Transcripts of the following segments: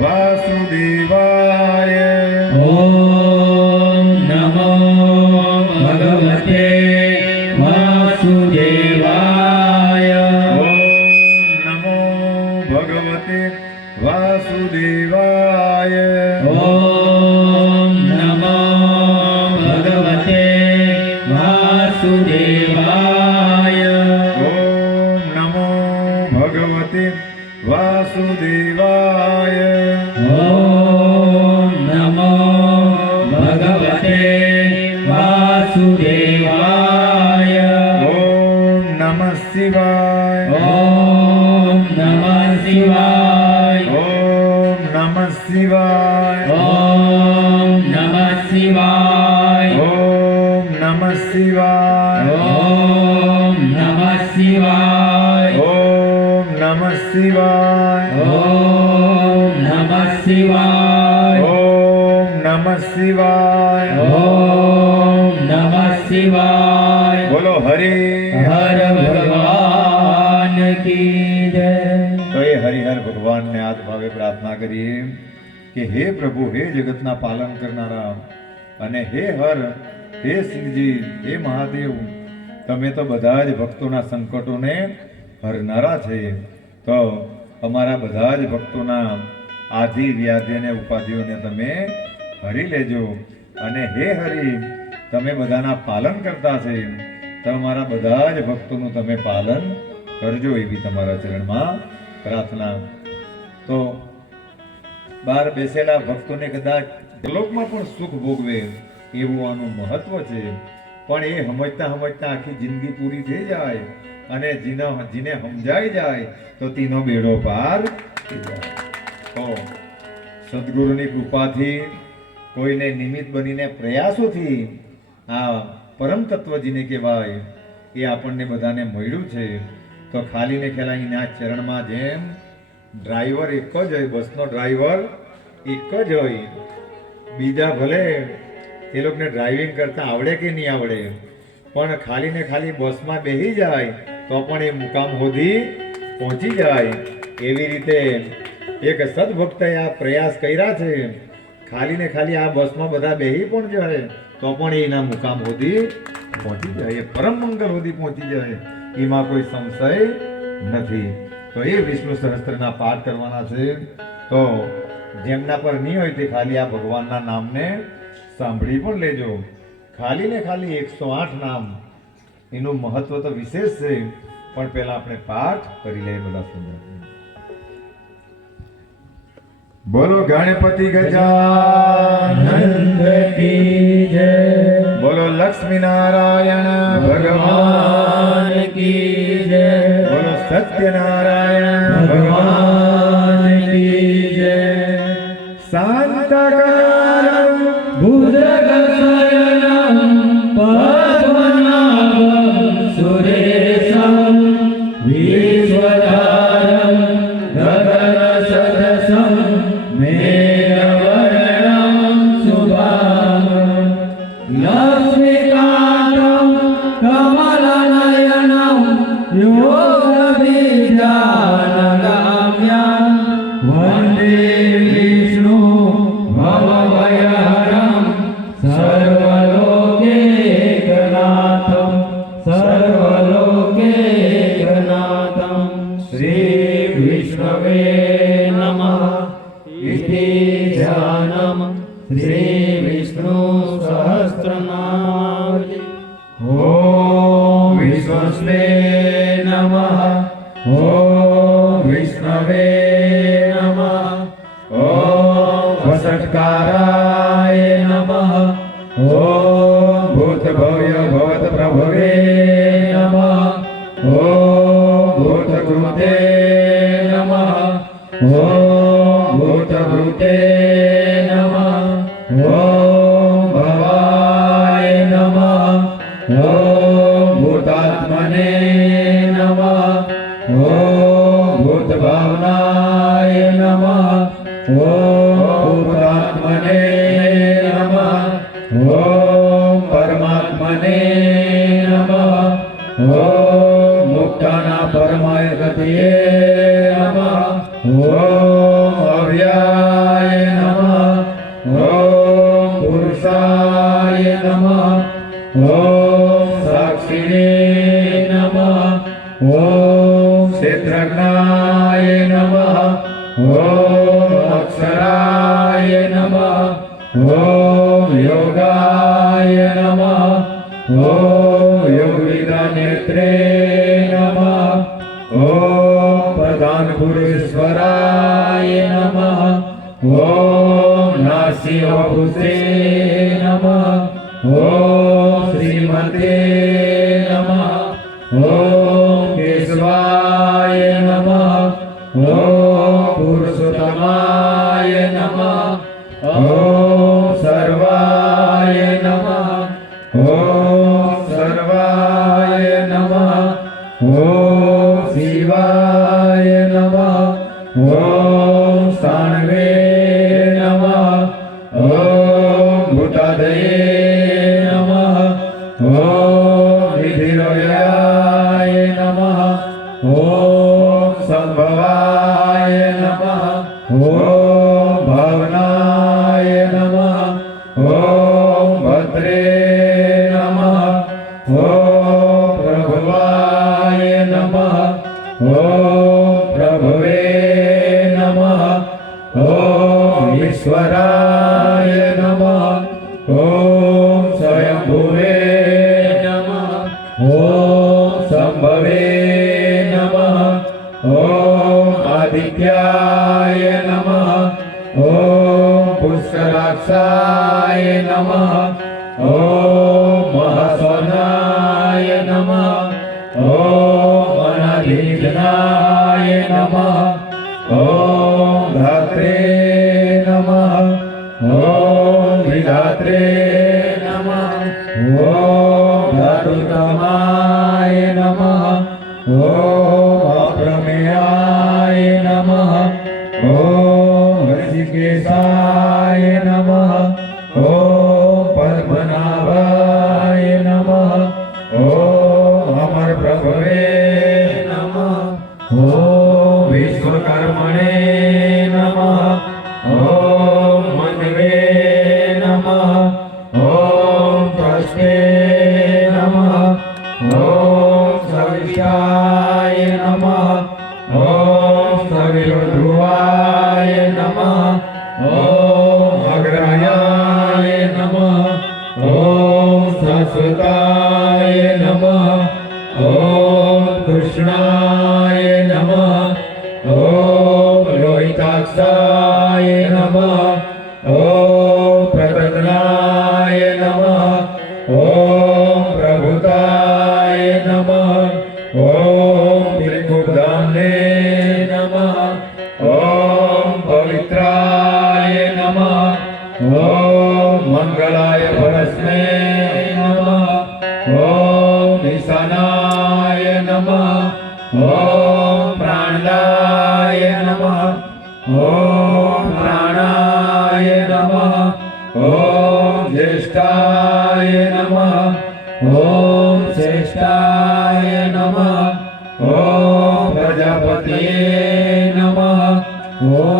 વાસુદેવાય. ॐ વાસુદેવાય શિવાય ઓમ નમઃ શિવાય ઓમ નમઃ શિવાય ઓમ નમઃ શિવાય બોલો હરે હર કી જય તો હરિહર ભગવાનને આજ ભાવે પ્રાર્થના કરીએ કે હે પ્રભુ હે જગતના પાલન કરનારા અને હે હર હે શિવજી હે મહાદેવ તમે તો બધા જ ભક્તોના સંકટોને હરનારા છે તો અમારા બધા જ ભક્તોના આધિ વ્યાધિ અને ઉપાધિઓને તમે હરી લેજો. અને હે હરિ, તમે બધાના પાલન કરતા છે. તો અમારા બધા જ ભક્તોનું તમે પાલન કરજો એવી તમારા ચરણમાં પ્રાર્થના. તો બહાર બેસેલા ભક્તોને કદાચ લોકમાં પણ સુખ ભોગવે એવું આનું મહત્વ છે. પણ એ સમજતા સમજતા આખી જિંદગી પૂરી થઈ જાય અને જીનો જીને સમજાઈ જાય તો તેનો બેડો પાર થઈ જાય. તો સદગુરુની કૃપાથી કોઈને નિમિત્ત બનીને પ્રયાસોથી આ પરમ તત્વજીને કહેવાય એ આપણને બધાને મળ્યું છે. તો ખાલી ને ખેલા એના ચરણમાં જેમ ડ્રાઈવર એક જ હોય, બસનો ડ્રાઈવર એક જ હોય, બીજા ભલે તે લોકોને ડ્રાઇવિંગ કરતા આવડે કે નહીં આવડે? પણ ખાલી ને ખાલી બસમાં બેસી જાય, તો પણ એ મુકામ સુધી પહોંચી જાય. એવી રીતે એક સદભક્તએ આ પ્રયાસ કર્યા છે. ખાલી ને ખાલી આ બસમાં બધા બેસી પણ જાય, તો પણ એના મુકામ સુધી પહોંચી જાય. એ પરમ મંગલ સુધી પહોંચી જાય. એમાં કોઈ સંશય નથી. તો એ વિષ્ણુ સહસ્ત્રના પાઠ કરવાના છે. તો જેમના પર નહીં હોય તે ખાલી આ ભગવાનના નામને સાંભળી પણ લેજો. ખાલી ને ખાલી એકસો આઠ નામ. એનું મહત્વ તો વિશેષ છે પણ પહેલા આપણે પાઠ કરી લઈએ બધા સુંદર બોલો ગણપતિ ગજાનંદ કી જય. બોલો લક્ષ્મી નારાયણ ભગવાન કી જય. બોલો સત્યનારાયણ सत्काराय नमः। ॐ भूतभव्य भवतप्रभवे नमः। ॐ भूतकृते नमः। ॐ भूतभूते नमः। ॐ भवाय नमः। ॐ भूतात्मने नमः। ॐ भूतभावनाय नमः। ॐ क्षेत्रज्ञाय नमः ॐ अक्षराय नमः ॐ योगाय नमः ॐ योगविदानेत्रे नमः ॐ प्रधानपुरेश्वराय नमः ॐ नासिंहभूते नमः ॐ श्रीमते नमः ॐ केशवाय ॐ पुरुषोत्तमा ॐ म्भवे नमः। ॐ आदित्याय नमः। ॐ पुष्कराक्षाय नमः। ॐ महस्वनाय नमः। ॐ अनाधिनाय नमः। ॐ धात्रे नमः। ॐ विधात्रे नमः। ॐ Oh. 哦。नमः ॐ ज्येष्ठाय नमः ॐ श्रेष्ठाय नमः ॐ प्रजापतये नमः ॐ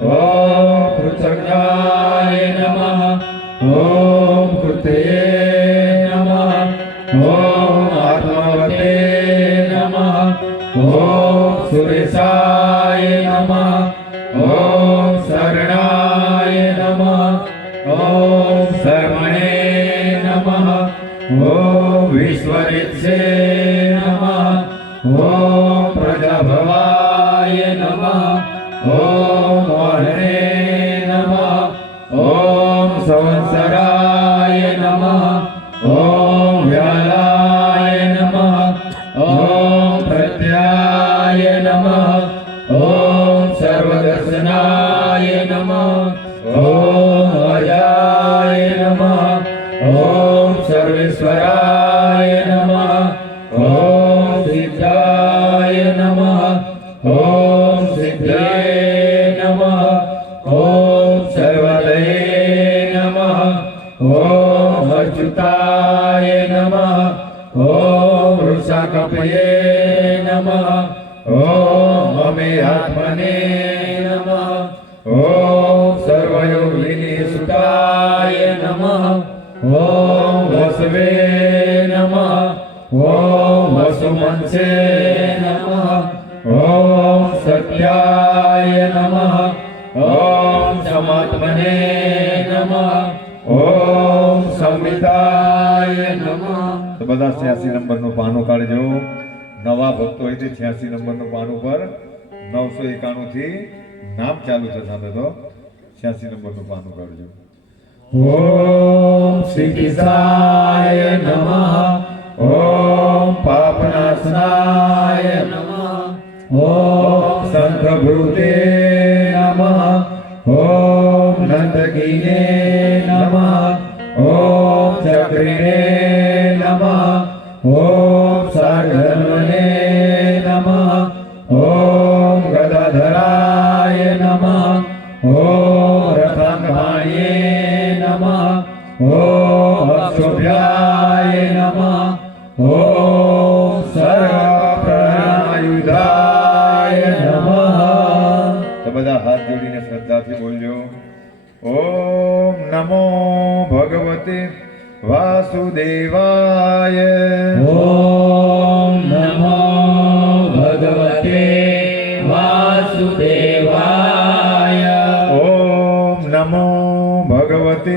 ॐ पृथगाय नमः। ॐ कृते नमः। ॐ आत्मवते नमः। ॐ सुरेशाय नमः। ॐ शरणाय नमः। ॐ शर्मणे नमः। ॐ विश्वरित्से नमः। ॐ प्रजाभवा ॐ वाहने नमः ॐ संवत्सराय नमः ॐ व्यालाय नमः ॐ प्रत्याय नमः ॐ सर्वदर्शनाय नमः ॐ अजाय नमः ॐ सर्वेश्वराय नमः ॐ सिद्धाय नमः ॐ વૃષાકપયે નમઃ ઓમ અમે આત્મને નમઃ ઓમ સર્વયોગિની સુતાય નમઃ ઓમ વસવે નમઃ ઓમ વસુમંસે નમઃ ઓમ સત્યાય નમઃ ઓમ સમાત્મને તો બધા છ્યાસી નંબરનું પાનું કાઢજો. નવા ભક્તો હોય તે છ્યાસી નંબરનું પાનું પર નવસો એકાણું થી નામ ચાલુ છે સામે તો. છ્યાસી નંબરનું પાનું કાઢજો. ઓમ શ્રી કિસાય નમઃ. અક્ષોભ્યાય નમઃ ઓમ સર્વપ્રણાયુધાય નમઃ તો બધા હાથ જોડીને શ્રદ્ધાથી બોલજો ઓમ નમો ભગવતે વાસુદેવાય ઓમ નમો ભગવતે વાસુદેવાય ઓમ નમો ભગવતે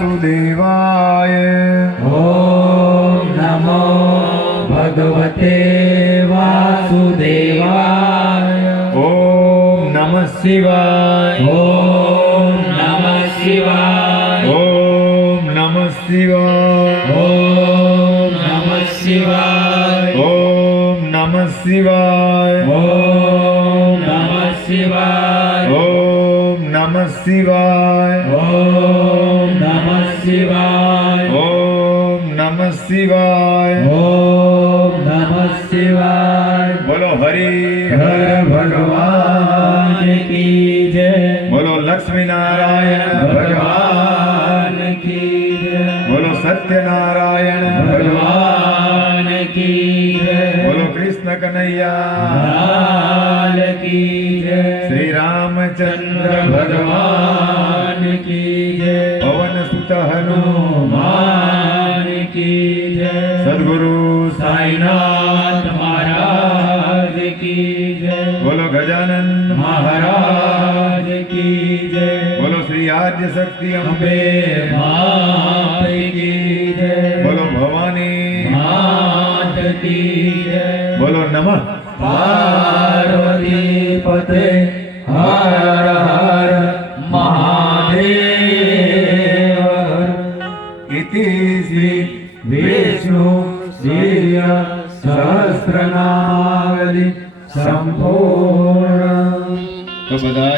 વાસુદેવાય ઓમ નમો ભગવતે વાસુદેવાય ઓમ નમ શિવાય ઓમ નમ શિવાય ઓમ નમ શિવાય ઓમ નમ શિવાય ઓમ નમ શિવાય ઓમ નમ શિવાય ઓમ નમ શિવાય ઓમ शिवाय। ओम नमः शिवाय। ओम नमः शिवाय। बोलो हरि हर भगवान की जय। बोलो लक्ष्मी नारायण भगवान की जय। बोलो सत्यनारायण भगवान की जय। बोलो कृष्ण कन्हैया। की जय। श्री रामचंद्र भगवान આદ્ય શક્તિ અંબે બોલો ભવાની બોલો નમઃ પાર્વતી પતે હર હર મહાદેવ ઇતિ શ્રી વિષ્ણુ શિર્ય સહસ્રનામાવલી સંપૂર્ણ તો બધા